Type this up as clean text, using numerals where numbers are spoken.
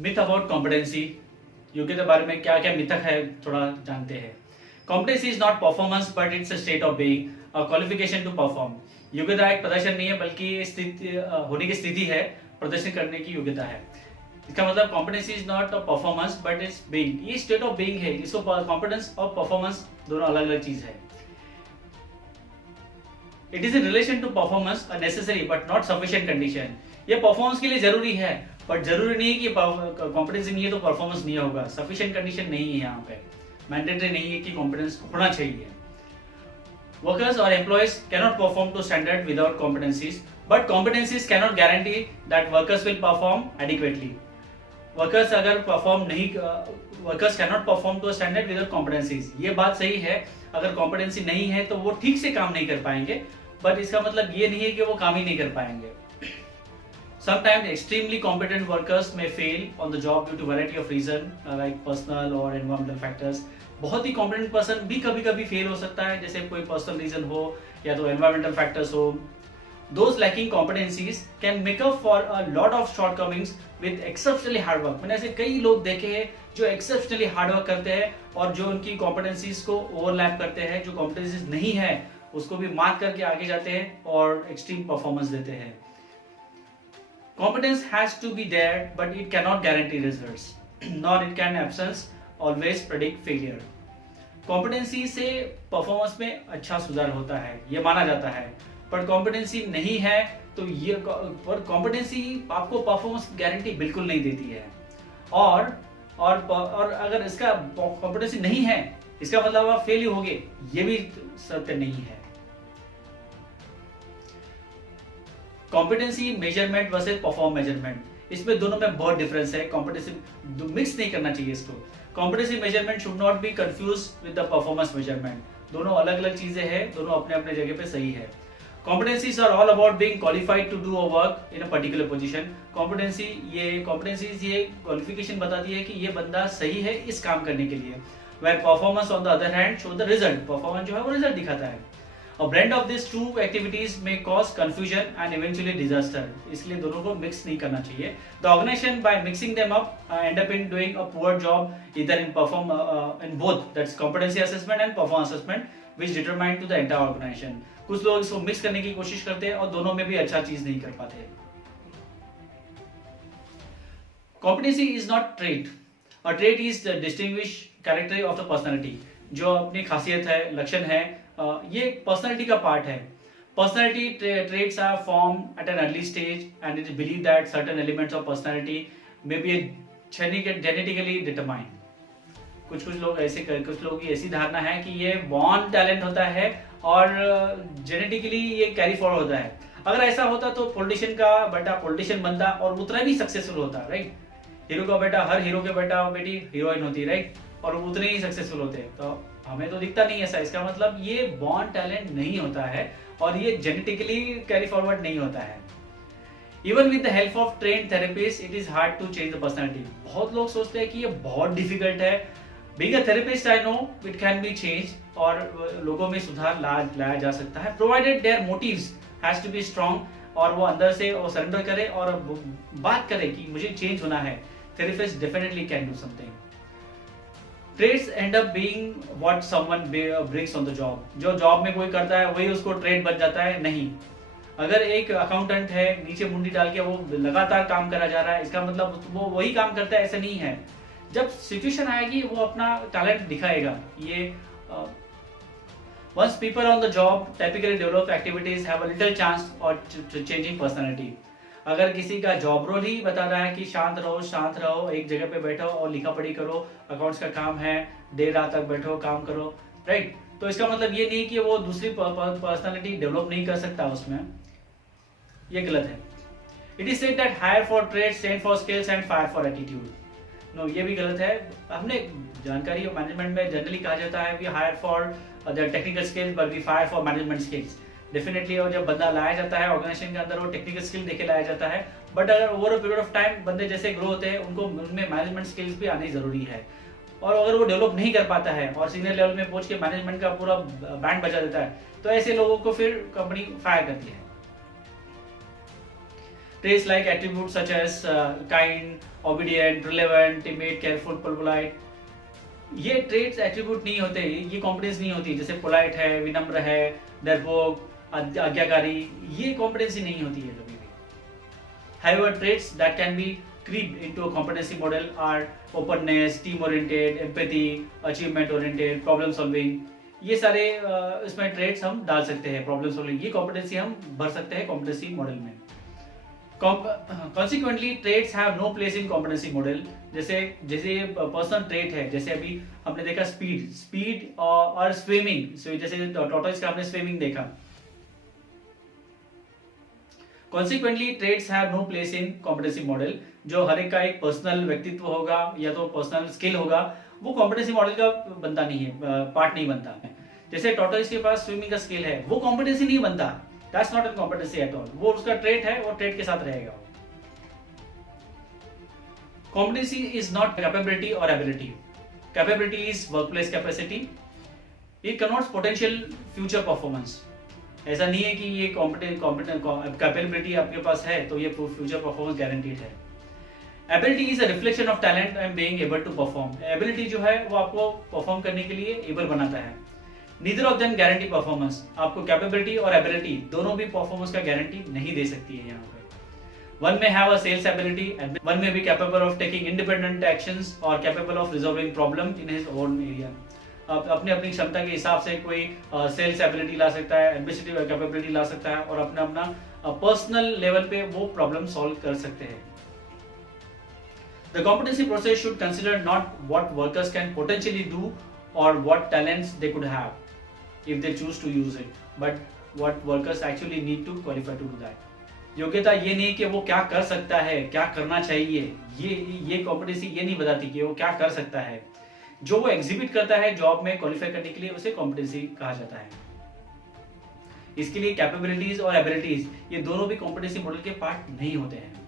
Myth about competency, योग्यता के बारे में क्या क्या मिथक है थोड़ा जानते हैं। Competency is not performance but it's a state of being, a qualification to perform. योग्यता एक प्रदर्शन नहीं है बल्कि स्थिति होने की स्थिति है, प्रदर्शन करने की योग्यता है। इसका मतलब competency is not a performance but it's being, ये स्टेट ऑफ बीइंग है। इसको कॉम्पिटेंस और परफॉर्मेंस दोनों अलग अलग चीज है। It is in relation to performance a necessary but not sufficient condition. ये परफॉर्मेंस के लिए जरूरी है बट जरूरी नहीं है कि कॉम्पिटेंसी नहीं है तो परफॉर्मेंस नहीं होगा। सफिशिएंट कंडीशन नहीं है, यहाँ पे मैंडेटरी नहीं है कि कॉम्पिटेंस होना चाहिए। वर्कर्स और employees cannot perform to standard without competencies but competencies cannot guarantee that workers will perform adequately. Workers cannot perform to standard without competencies, ये बात सही है। अगर कॉम्पिटेंसी नहीं है तो वो ठीक से काम नहीं कर पाएंगे, बट इसका मतलब ये नहीं है कि वो काम ही नहीं कर पाएंगे। Sometimes extremely competent workers may fail on the job due to variety of reason like personal or environmental factors. बहुत ही competent person भी कभी कभी फेल हो सकता है, जैसे कोई personal reason हो या तो environmental factors हो। Those lacking competencies can make up for a lot of shortcomings with exceptionally hard work. मैंने ऐसे कई लोग देखे हैं जो exceptionally hard work करते हैं और जो उनकी competencies को overlap करते हैं, जो competencies नहीं है उसको भी मार्क करके आगे जाते हैं और extreme performance देते हैं। Competence has to be there, but it cannot guarantee results, nor it can absence always predict failure. Competency से performance में अच्छा सुधार होता है, ये माना जाता है, पर competency नहीं है तो ये पर competency आपको performance guarantee बिल्कुल नहीं देती है। और अगर इसका competency नहीं है, इसका मतलब आप फेल ही होगे, ये भी सत्य नहीं है। Competency measurement versus perform measurement, इसमें दोनों में बहुत डिफरेंस है। कॉम्पिटेंसी मिक्स नहीं करना चाहिए इसको। Competency measurement should not be confuse with the performance measurement, दोनों अलग अलग चीजें हैं, दोनों अपने अपने जगह पे सही है। Competencies are all about being qualified to do a work in a particular position. Competencies ये क्वालिफिकेशन बताती है कि ये बंदा सही है इस काम करने के लिए। Where performance on the other hand show the result, performance जो है वो रिजल्ट दिखाता है। A blend of these two activities may cause confusion and eventually disaster. इसलिए दोनों को मिक्स नहीं करना चाहिए। The organization by mixing them up end up in doing a poor job either in both, that's competency assessment and performance assessment, which determine to the entire organization. कुछ लोग इसको mix करने की कोशिश करते हैं और दोनों में भी अच्छा चीज नहीं कर पाते। Competency is not trait. A trait is the distinguished character of the personality. जो अपनी खासियत है, लक्षण है, ये पर्सनालिटी का पार्ट है। Personality traits are form at an early stage and it is believe that certain elements of personality may be genetically determined. कुछ लोगों की ऐसी धारणा है कि ये बॉर्न टैलेंट होता है और जेनेटिकली ये कैरी फॉरवर्ड होता है। अगर ऐसा होता तो पॉलिटिशियन का बेटा पॉलिटिशियन बनता और उतना भी सक्सेसफुल होता, राइट। हीरो का बेटा, हर हीरो के बेटा और बेटी हीरोइन होती, राइट, और उतने ही सक्सेसफुल होते हैं। तो हमें तो दिखता नहीं ऐसा। इसका मतलब ये बॉर्न टैलेंट नहीं होता है और ये जेनेटिकली कैरी फॉरवर्ड नहीं होता है। Even with the help of trained therapist it is hard to change the personality. बहुत लोग सोचते हैं कि ये बहुत डिफिकल्ट है। Being a therapist I know it can be change, और लोगों में सुधार लाया जा सकता है provided their motives has to be strong, और वो अंदर से वो सरेंडर करे और बात करे कि मुझे चेंज होना है। Therapist definitely can do something. Traits end up being what someone brings on the job. जो जॉब में कोई करता है वही उसको ट्रेड बन जाता है, नहीं। अगर एक अकाउंटेंट है, नीचे मुंडी डाल के वो लगातार काम करा जा रहा है, इसका मतलब वो वही काम करता है, ऐसा नहीं है। जब सिचुएशन आएगी वो अपना टैलेंट दिखाएगा। ये once people on the job typically develop activities have a little chance of changing personality. अगर किसी का जॉब रोल ही बता रहा है कि शांत रहो, एक जगह पे बैठो और लिखा पढ़ी करो, अकाउंट्स का काम है, देर रात तक बैठो काम करो, राइट, तो इसका मतलब ये नहीं कि वो दूसरी पर्सनालिटी डेवलप नहीं कर सकता उसमें। ये गलत है। It is said that hire for trait, send for skills and fire for attitude. No, ये भी गलत है। हमने जानकारी और मैनेजमेंट में जनरली कहा जाता है we hire for the technical skills but we fire for management skills. Definitely, और जब बंदा लाया जाता है ऑर्गेनाइजेशन के अंदर वो टेक्निकल स्किल देके लाया जाता है, बट अगर over a period of time बंदे जैसे ग्रो होते हैं उनको उनमें मैनेजमेंट स्किल्स भी आनी जरूरी है। और अगर वो डेवलप नहीं कर पाता है और सीनियर लेवल में पहुंच के मैनेजमेंट का पूरा बैंड बजा देता है, तो ऐसे लोगों को फिर कंपनी फायर करती है। Traits like attributes such as kind, obedient, relevant, timid, careful, polite, ये ट्रेड्स एट्रीब्यूट नहीं होते, ये कॉम्पिटेंस नहीं होती। जैसे पोलाइट है, विनम्र है, डरपोक, आज्ञाकारी, ये कॉम्पिटेंसी नहीं होती है कभी भी। However, traits that can be creeped into a competency model are openness, team oriented, empathy, achievement oriented, problem solving। ये सारे इसमें ट्रेड्स हम डाल सकते हैं। प्रॉब्लम सॉल्विंग, ये कॉम्पिटेंसी हम भर सकते हैं कॉम्पिटेंसी मॉडल में। Consequently, traits have no place in competency model। जैसे पर्सनल ट्रेट है, जैसे अभी हमने देखा स्पीड और स्विमिंग, जैसे टॉर्टोइस का हमने स्विमिंग देखा। Consequently, traits have no place in competency model। जो हर एक का एक पर्सनल व्यक्तित्व होगा या तो पर्सनल स्किल होगा, वो कॉम्पिटेंसी मॉडल का बनता नहीं है, पार्ट नहीं बनता। जैसे टॉर्टोइस के पास स्विमिंग का स्किल है, वो कॉम्पिटेंसी नहीं बनता, that's not a competency at all, वो उसका ट्रेट है, वो ट्रेट के साथ रहेगा। Competency is not capability or ability. Capability is workplace capacity, it connotes potential future performance. ऐसा नहीं है कि ये कैपेबिलिटी आपके पास है तो ये फ्यूचर परफॉर्मेंस गारंटीड है। Ability is a reflection of talent and being able to perform. Ability जो है वो आपको परफॉर्म करने के लिए एबल बनाता है। Neither of them guarantee performance. आपको कैपेबिलिटी और एबिलिटी दोनों भी परफॉर्मेंस का गारंटी नहीं दे सकती है। यहाँ पे one may have a sales ability and one may be capable of taking independent actions or capable of resolving problem in his own area. अपनी अपनी क्षमता के हिसाब से कोई सेल्स एबिलिटी ला सकता है, एडमिनिस्ट्रेटिव कैपेबिलिटी ला सकता है और अपना अपना पर्सनल लेवल पे वो प्रॉब्लम सॉल्व कर सकते हैं। The competency process should consider not what workers can potentially do or what talents they could have if they choose to use it, but what workers actually need to qualify to do that। योग्यता ये नहीं कि वो क्या कर सकता है, क्या करना चाहिए, ये कॉम्पिटेंसी ये नहीं बताती कि वो क्या कर सकता है। जो वो एग्जिबिट करता है जॉब में क्वालिफाई करने के लिए, उसे कॉम्पिटेंसी कहा जाता है। इसके लिए कैपेबिलिटीज और एबिलिटीज ये दोनों भी कॉम्पिटेंसी मॉडल के पार्ट नहीं होते हैं।